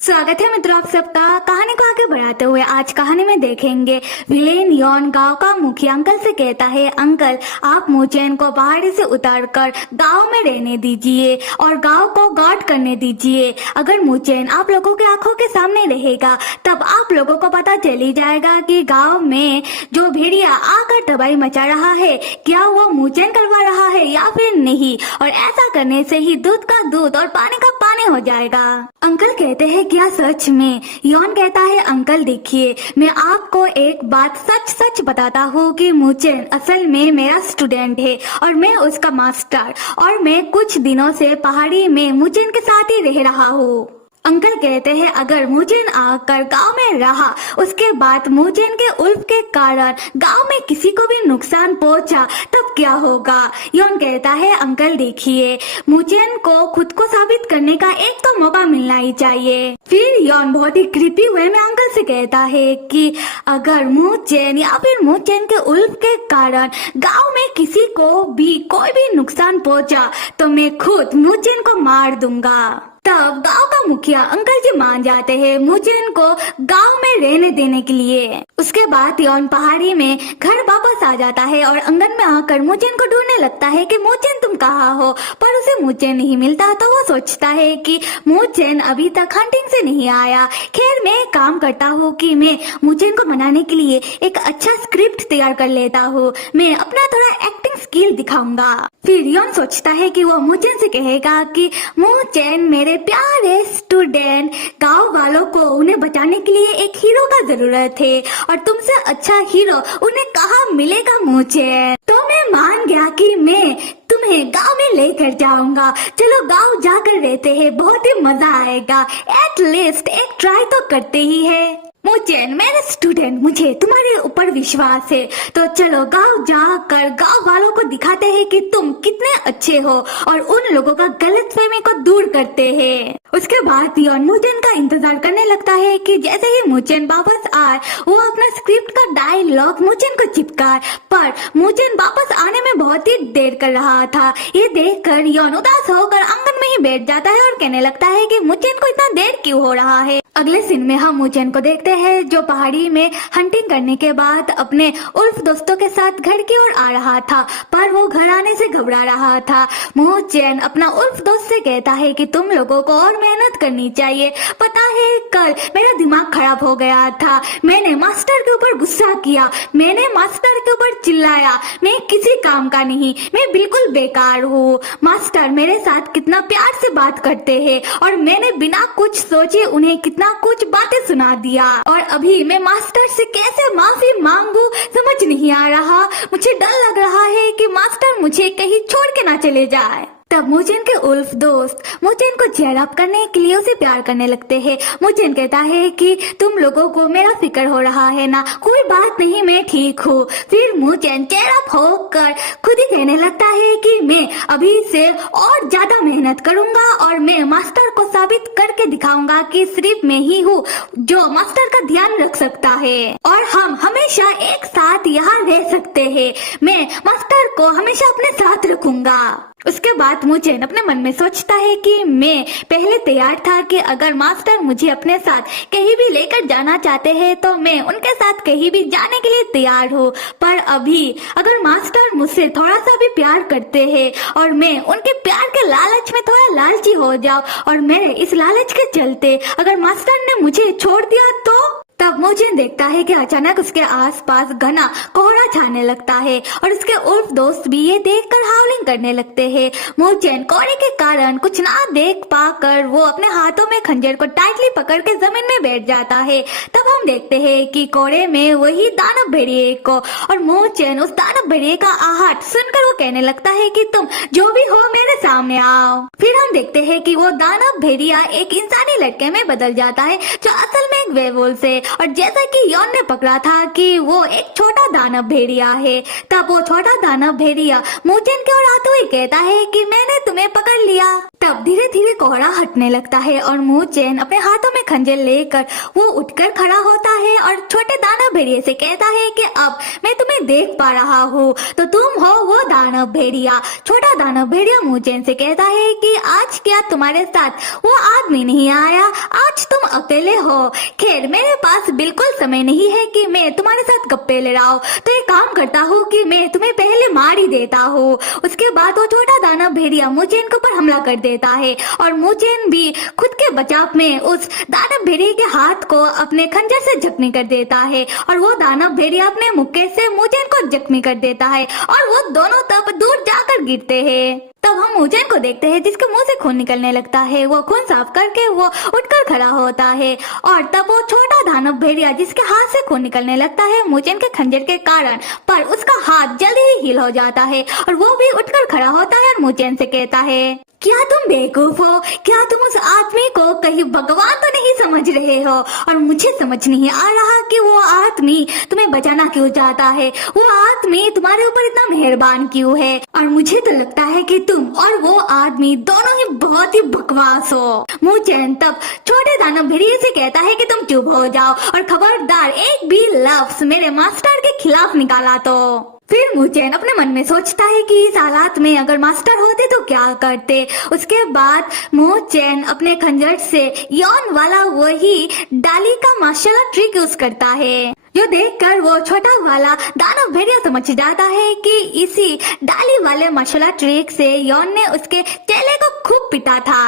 स्वागत है मित्रों आप सबका। कहानी को आगे बढ़ाते हुए आज कहानी में देखेंगे विलेन यॉन गांव का मुखिया अंकल से कहता है, अंकल आप मुचेन को पहाड़ी से उतारकर गांव में रहने दीजिए और गांव को गार्ड करने दीजिए। अगर मुचेन आप लोगों की आंखों के सामने रहेगा तब आप लोगों को पता चली जाएगा कि गाँव में जो भेड़िया आकर तबाही मचा रहा है क्या वो मुचेन करवा रहा है या फिर नहीं, और ऐसा करने से ही दूध का दूध और पानी का पानी हो जाएगा। अंकल कहते हैं क्या सच में? यॉन कहता है अंकल देखिए मैं आपको एक बात सच सच बताता हूँ कि मुचेन असल में मेरा स्टूडेंट है और मैं उसका मास्टर, और मैं कुछ दिनों से पहाड़ी में मुचेन के साथ ही रह रहा हूँ। अंकल कहते हैं अगर मुचेन आकर गांव में रहा उसके बाद मुचेन के उल्फ के कारण गांव में किसी को भी नुकसान पहुंचा तब क्या होगा? यॉन कहता है अंकल देखिए मुचेन को खुद को साबित करने का एक तो मौका मिलना ही चाहिए। फिर यॉन बहुत ही क्रीपी वे में अंकल से कहता है कि अगर मुचेन या फिर मुचेन के उल्फ के कारण गाँव में किसी को भी कोई भी नुकसान पहुँचा तो मैं खुद मुचेन को मार दूंगा। तब गांव का मुखिया अंकल जी मान जाते हैं मुचेन को गांव में रहने देने के लिए। उसके बाद यॉन पहाड़ी में घर वापस आ जाता है और आंगन में आकर मुचेन को ढूंढने लगता है कि मुचेन तुम कहाँ हो, पर उसे मुचेन नहीं मिलता तो वो सोचता है कि मुचेन अभी तक हंटिंग से नहीं आया। खैर मैं एक काम करता हूँ कि मैं मुचेन को मनाने के लिए एक अच्छा स्क्रिप्ट तैयार कर लेता हूँ, मैं अपना थोड़ा एक्टिंग स्किल दिखाऊंगा। फिर यॉन सोचता है कि वो मुचेन से कहेगा कि मुचेन मेरे प्यारे स्टूडेंट, गांव वालों को उन्हें बचाने के लिए एक हीरो का जरूरत है और तुमसे अच्छा हीरो उन्हें कहाँ मिलेगा मुचेन। तो मैं मान गया कि मैं तुम्हें गांव में लेकर जाऊंगा। चलो गांव जाकर रहते हैं, बहुत ही मजा आएगा। एटलीस्ट एक ट्राई तो करते ही है। मुचेन मेरे स्टूडेंट, मुझे तुम्हारे ऊपर विश्वास है, तो चलो गांव जाकर गांव वालों को दिखाते हैं कि तुम कितने अच्छे हो और उन लोगों का गलतफहमी को दूर करते हैं। उसके बाद यॉन मुचेन का इंतजार करने लगता है कि जैसे ही मुचेन वापस आए वो अपना स्क्रिप्ट का डायलॉग मुचेन को चिपकाए, पर मुचेन वापस आने में बहुत ही देर कर रहा था। ये देखकर यॉन उदास होकर आंगन में ही बैठ जाता है और कहने लगता है कि मुचेन को इतना देर क्यों हो रहा है। अगले सीन में हम मुचेन को देखते हैं जो पहाड़ी में हंटिंग करने के बाद अपने उल्फ दोस्तों के साथ घर की ओर आ रहा था, पर वो घर आने से घबरा रहा था। मुचेन अपना उल्फ दोस्त से कहता है कि तुम लोगों को और मेहनत करनी चाहिए। पता है कल मेरा दिमाग खराब हो गया था, मैंने मास्टर के ऊपर गुस्सा किया, मैंने मास्टर के ऊपर चिल्लाया, मैं किसी काम का नहीं, मैं बिल्कुल बेकार हूँ। मास्टर मेरे साथ कितना प्यार से बात करते हैं और मैंने बिना कुछ सोचे उन्हें कितना कुछ बातें सुना दिया, और अभी मैं मास्टर से कैसे माफी मांगू समझ नहीं आ रहा। मुझे डर लग रहा है कि मास्टर मुझे कहीं छोड़ के ना चले जाए। तब मुचेन के उल्फ दोस्त मुचेन को चीयर अप करने के लिए उसे प्यार करने लगते हैं। मुचेन कहता है कि तुम लोगों को मेरा फिक्र हो रहा है ना, कोई बात नहीं मैं ठीक हूँ। फिर मुचेन चीयर अप होकर खुद ही कहने लगता है कि मैं अभी से और ज्यादा मेहनत करूंगा और मैं मास्टर को साबित करके दिखाऊंगा कि सिर्फ मैं ही हूँ जो मास्टर का ध्यान रख सकता है और हम हमेशा एक साथ यहाँ रह सकते हैं। मैं मास्टर को हमेशा अपने साथ रखूंगा। उसके बाद मुचेन अपने मन में सोचता है कि मैं पहले तैयार था कि अगर मास्टर मुझे अपने साथ कहीं भी लेकर जाना चाहते हैं तो मैं उनके साथ कहीं भी जाने के लिए तैयार हूँ, पर अभी अगर मास्टर मुझसे थोड़ा सा भी प्यार करते हैं और मैं उनके प्यार के लालच में थोड़ा लालची हो जाऊँ और मेरे इस लालच के चलते अगर मास्टर ने मुझे छोड़ दिया तो। तब मुचेन देखता है कि अचानक उसके आसपास घना कोहरा छाने लगता है और उसके उल्फ दोस्त भी ये देखकर हाउलिंग करने लगते हैं। मुचेन कोहरे के कारण कुछ ना देख पाकर वो अपने हाथों में खंजर को टाइटली पकड़ के जमीन में बैठ जाता है। तब हम देखते हैं कि कोहरे में वही दानव भेड़िए को, और मुचेन उस दानव भेड़िए का आहट सुनकर वो कहने लगता है कि तुम जो भी हो मेरे सामने आओ। फिर हम देखते हैं कि वो दानव भेड़िया एक इंसानी लड़के में बदल जाता है जो असल में एक वेवुल्फ है, और जैसा कि यॉन ने पकड़ा था कि वो एक छोटा दानव भेड़िया है, तब वो छोटा दानव भेड़िया मुचेन की ओर आते हुए कहता है कि मैंने तुम्हें पकड़ लिया। तब धीरे धीरे कोहरा हटने लगता है और मूचेन अपने हाथों में खंजर लेकर वो उठकर खड़ा होता है और छोटे दानव भेड़िए से कहता है कि अब मैं तुम्हें देख पा रहा हूँ, तो तुम हो वो दानव भेड़िया। छोटा दानव भेड़िया मूचेन से कहता है कि आज क्या तुम्हारे साथ वो आदमी नहीं आया, आज तुम अकेले हो। खैर मेरे पास बिल्कुल समय नहीं है कि मैं तुम्हारे साथ गप्पे लड़ाऊं, तो एक काम करता हूँ कि मैं तुम्हें पहले मार ही देता हूँ। उसके बाद वो छोटा दानव भेड़िया मूचेन के ऊपर हमला कर देता है और मूचेन भी खुद के बचाव में उस दानव भेड़िए के हाथ को अपने खंजर से जख्मी कर देता है और वो दानव भेड़िया अपने मुक्के से मूचेन को जख्मी कर देता है और वो दोनों तब दूर जाकर गिरते हैं। तब हम मूचेन को देखते हैं जिसके मुंह से खून निकलने लगता है। वो खून साफ करके वो उठकर खड़ा होता है और तब वो छोटा दानव भेड़िया जिसके हाथ से खून निकलने लगता है मूचेन के खंजर के कारण, पर उसका हाथ जल्दी ही हील हो जाता है और वो भी उठकर खड़ा होता है और मूचेन से कहता है, क्या तुम बेवकूफ हो? क्या तुम उस आदमी को कहीं भगवान तो नहीं समझ रहे हो? और मुझे समझ नहीं आ रहा कि वो आदमी तुम्हें बचाना क्यों चाहता है, वो आदमी तुम्हारे ऊपर इतना मेहरबान क्यों है? और मुझे तो लगता है कि तुम और वो आदमी दोनों ही बहुत ही बकवास हो। मूचेन तब छोटे दानव भेड़िए से कहता है कि तुम चुप हो जाओ और खबरदार एक भी लफ्ज मेरे मास्टर के खिलाफ निकाला तो। फिर मूचेन अपने मन में सोचता है कि इस हालात में अगर मास्टर होते तो क्या करते। उसके बाद मूचेन अपने खंजर से यौन वाला वही डाली का मार्शल आर्ट ट्रिक यूज करता है, जो देखकर वो छोटा वाला दानव भेड़िया समझ जाता है कि इसी डाली वाले मार्शल आर्ट ट्रिक से यौन ने उसके चेले को खूब पिटा था।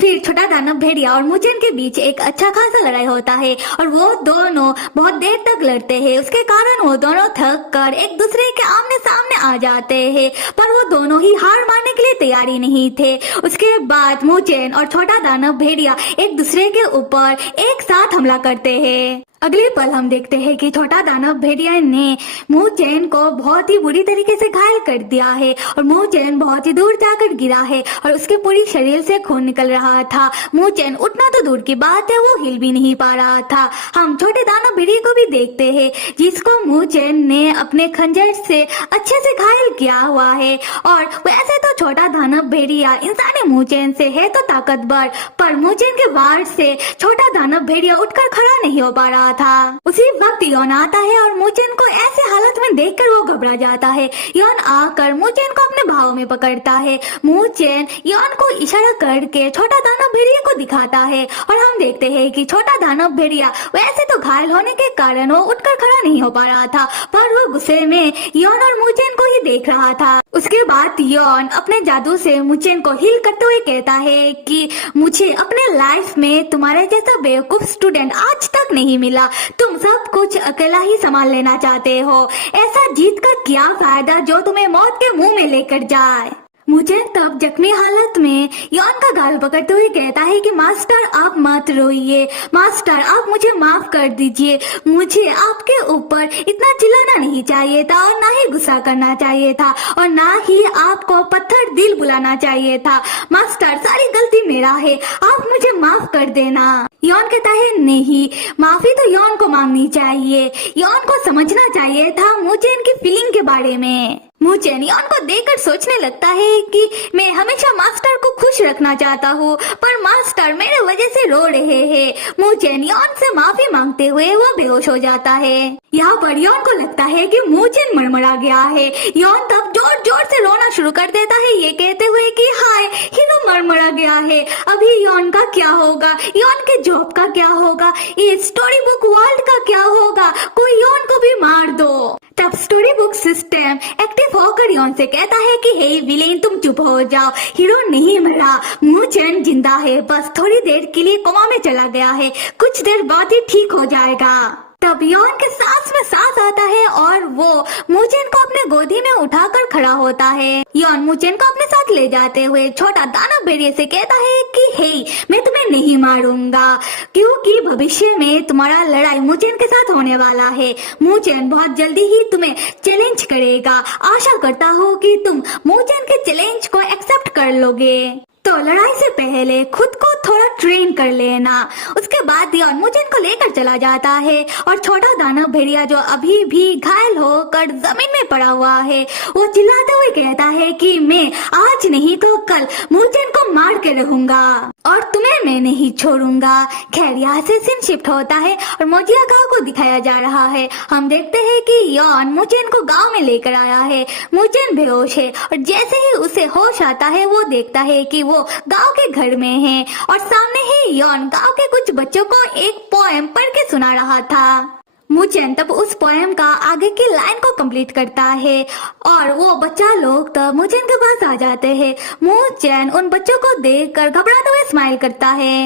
फिर छोटा दानव भेड़िया और मूचेन के बीच एक अच्छा खासा लड़ाई होता है और वो दोनों बहुत देर तक लड़ते हैं। उसके कारण वो दोनों थक कर एक दूसरे के आमने सामने आ जाते हैं, पर वो दोनों ही हार मानने के लिए तैयारी नहीं थे। उसके बाद मूचेन और छोटा दानव भेड़िया एक दूसरे के ऊपर एक साथ हमला करते हैं। अगले पल हम देखते हैं कि छोटा दानव भेड़िया ने मूचेन को बहुत ही बुरी तरीके से घायल कर दिया है और मूचेन बहुत ही दूर जाकर गिरा है और उसके पूरी शरीर से खून निकल रहा था। मूचेन उठना तो दूर की बात है, वो हिल भी नहीं पा रहा था। हम छोटे दानव भेड़िए को भी देखते हैं जिसको मूचेन ने अपने खंजर से अच्छे से घायल किया हुआ है। और वैसे तो छोटा दानव भेड़िया इंसानी मूचेन से है तो ताकतवर, पर मूचेन के वार से छोटा दानव भेड़िया उठकर खड़ा नहीं हो पा रहा था। उसी वक्त यौन आता है और मूचेन को ऐसे हालत में देखकर वो घबरा जाता है। यौन आकर मूचेन को अपने भाव में पकड़ता है। मूचेन यौन को इशारा करके छोटा दानव भेड़िया को दिखाता है और हम देखते हैं कि छोटा दानव भेड़िया वैसे तो घायल होने के कारण वो उठकर खड़ा नहीं हो पा रहा था, पर वो गुस्से में यौन और मूचेन को ही देख रहा था। उसके बाद यौन अपने जादू से मूचेन को हील करते हुए कहता है कि मुझे अपने लाइफ में तुम्हारे जैसा बेवकूफ स्टूडेंट आज तक नहीं मिला। तुम सब कुछ अकेला ही संभाल लेना चाहते हो, ऐसा जीत कर क्या फायदा जो तुम्हें मौत के मुंह में लेकर जाए। मूचेन तब जख्मी हालत में यौन का गाल पकड़ते हुए कहता है कि मास्टर आप मत रोइए, मास्टर आप मुझे माफ कर दीजिए, मुझे आपके ऊपर इतना चिल्लाना नहीं चाहिए था और ना ही गुस्सा करना चाहिए था और ना ही आपको पत्थर दिल बुलाना चाहिए था। मास्टर सारी गलती मेरा है, आप मुझे माफ कर देना। यौन कहता है नहीं, माफी तो यौन को मांगनी चाहिए, यौन को समझना चाहिए था मूचेन की फीलिंग के बारे में। मूचेन यौन को देखकर सोचने लगता है कि मैं हमेशा मास्टर को खुश रखना चाहता हूँ, पर मास्टर मेरे वजह से रो रहे हैं। मूचेन यौन से माफी मांगते हुए वो बेहोश हो जाता है। यहाँ पर यौन को लगता है कि मूचेन मरमरा गया है। यौन तब जोर जोर से रोना शुरू कर देता है, ये कहते हुए कि हाय हीरो मरमरा गया है, अभी यौन का क्या होगा, यौन के जॉब का क्या होगा, इस स्टोरी बुक वर्ल्ड का क्या होगा, कोई यौन को भी मार दो। तब स्टोरी बुक सिस्टम एक्टिव होकर यौन से कहता है कि हे विलेन तुम चुप हो जाओ, हीरो नहीं मरा, मूचेन जिंदा है, बस थोड़ी देर के लिए कोमा में चला गया है, कुछ देर बाद ही ठीक हो जाएगा। तब यौन के सांस में सांस आता है और वो मूचेन को अपने गोदी में उठाकर खड़ा होता है। यौन मूचेन को अपने साथ ले जाते हुए छोटा दानव भेड़िए से कहता है कि हे मैं तुम्हें नहीं मारूंगा, क्योंकि भविष्य में तुम्हारा लड़ाई मूचेन के साथ होने वाला है। मूचेन बहुत जल्दी ही तुम्हें चैलेंज करेगा, आशा करता हूँ कि तुम मूचेन के चैलेंज को एक्सेप्ट कर लोगे। तो लड़ाई से पहले खुद को थोड़ा ट्रेन कर लेना। उसके बाद योन मुचेन को लेकर चला जाता है और छोटा दानव भेड़िया जो अभी भी घायल होकर जमीन में पड़ा हुआ है वो चिल्लाते हुए कहता है कि मैं आज नहीं तो कल मुचेन को मार के रहूंगा और तुम्हें मैं नहीं छोड़ूंगा। खैर यहाँ से सीन शिफ्ट होता है और मोजिया गांव को दिखाया जा रहा है। हम देखते हैं कि योन मुचेन को गांव में लेकर आया है। मुचेन बेहोश है और जैसे ही उसे होश आता है वो देखता है कि वो गांव के घर में है और सामने ही योन गांव के कुछ बच्चों को एक पोएम पढ़ के सुना रहा था। मुचेन तब उस पोएम का आगे की लाइन को कंप्लीट करता है और वो बच्चा लोग तब मुचेन के पास आ जाते हैं। मुचेन उन बच्चों को देखकर घबराते हुए स्माइल करता है।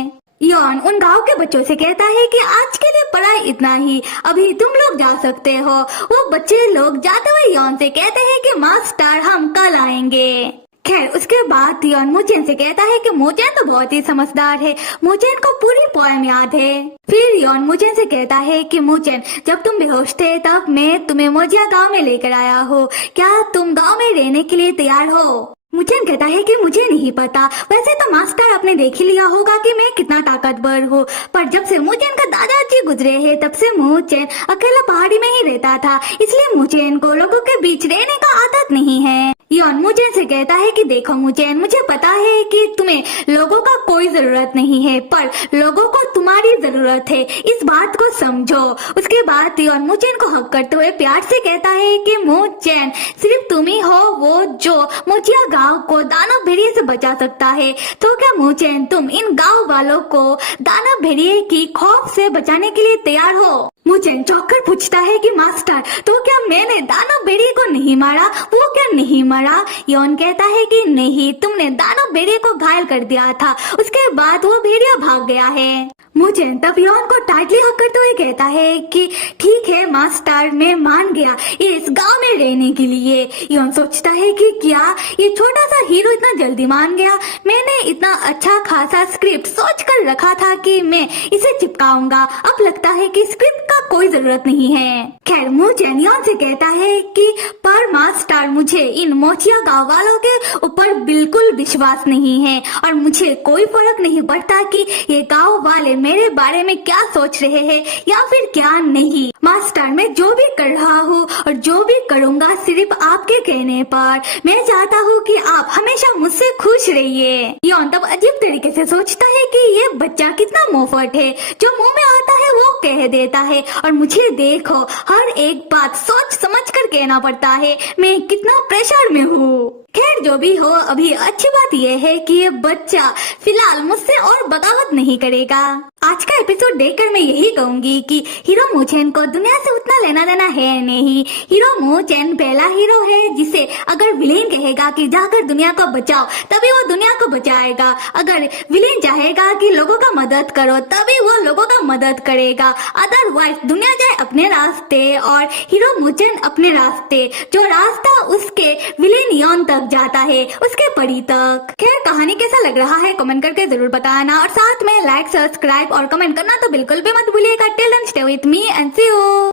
योन उन गांव के बच्चों से कहता है कि आज के लिए पढ़ाई इतना ही, अभी तुम लोग जा सकते हो। वो बच्चे लोग जाते हुए योन से कहते हैं कि मास्टर हम कल आएंगे। खैर उसके बाद योन मुचेन से कहता है कि मुचेन तो बहुत ही समझदार है, मुचेन को पूरी पोएम याद है। फिर योन मुचेन से कहता है कि मुचेन जब तुम बेहोश थे तब मैं तुम्हें मोजिया गांव में लेकर आया हूँ, क्या तुम गांव में रहने के लिए तैयार हो? मुचेन कहता है कि मुझे नहीं पता, वैसे तो मास्टर आपने देख ही लिया होगा कि मैं कितना ताकतवर हूँ, पर जब से मुचेन का दादाजी गुजरे हैं तब से मुचेन अकेला पहाड़ी में ही रहता था, इसलिए मुचेन को लोगों के बीच रहने का आदत नहीं है। योन मुचेन से कहता है कि देखो मुचेन, मुझे पता है कि तुम्हें लोगों का कोई जरूरत नहीं है, पर लोगों को तुम्हारी जरूरत है, इस बात को समझो। उसके बाद योन मुचेन को हक करते हुए प्यार से कहता है कि मुचेन सिर्फ तुम ही हो वो जो मोजिया गांव को दानव भेड़िए से बचा सकता है, तो क्या मुचेन तुम इन गांव वालों को दानव भेड़िए की खौफ से बचाने के लिए तैयार हो? मुचेन चौंककर पूछता है कि मास्टर तो क्या मैंने दानव भेड़िए को नहीं मारा? वो क्या नहीं मरा? योन कहता है कि नहीं, तुमने दानव भेड़िए को घायल कर दिया था, उसके बाद वो भेड़िया भाग गया है। मुचेन तब योन को टाइटली हक करते हुए कहता है कि ठीक है मास्टर, मैं मान गया इस गांव में रहने के लिए। योन सोचता है कि क्या ये छोटा सा हीरो इतना जल्दी मान गया? मैंने इतना अच्छा खासा स्क्रिप्ट सोच कर रखा था कि मैं इसे चिपकाऊंगा, अब लगता है कि स्क्रिप्ट का कोई जरूरत नहीं है। खैर मुचेन योन से कहता है कि पर मास्टर मुझे इन मोजिया गांव वालों के ऊपर बिल्कुल विश्वास नहीं है और मुझे कोई फर्क नहीं पड़ता कि ये गांव वाले मेरे बारे में क्या सोच रहे हैं या फिर क्या नहीं। मास्टर मैं जो भी कर रहा हूँ और जो भी करूँगा सिर्फ आपके कहने पर। मैं चाहता हूँ कि आप हमेशा मुझसे खुश रहिए। योन तब अजीब तरीके से सोचता है कि ये बच्चा कितना मोफट है, जो मुंह में आता है वो कह देता है और मुझे देखो हर एक बात सोच समझ कर कहना पड़ता है, मैं कितना प्रेशर में हूँ। खैर जो भी हो, अभी अच्छी बात यह है कि ये बच्चा फिलहाल मुझसे और बगावत नहीं करेगा। आज का एपिसोड देखकर मैं यही कहूंगी कि हीरो मुचेन को दुनिया से उतना लेना देना है नहीं। हीरो मुचेन पहला हीरो है जिसे अगर विलेन कहेगा कि जाकर दुनिया को बचाओ तभी वो दुनिया को बचाएगा, अगर विलेन चाहेगा कि लोगों का मदद करो तभी वो लोगों का मदद करेगा। अदरवाइज दुनिया जाए अपने रास्ते और हीरो मुचेन अपने रास्ते, जो रास्ता उसके विलेन योन तक जाता है उसके परी तक। खैर कहानी कैसा लग रहा है कमेंट करके जरूर बताना और साथ में लाइक सब्सक्राइब और कमेंट करना तो बिल्कुल भी मत भूलिएगा। Till then stay with me and see you.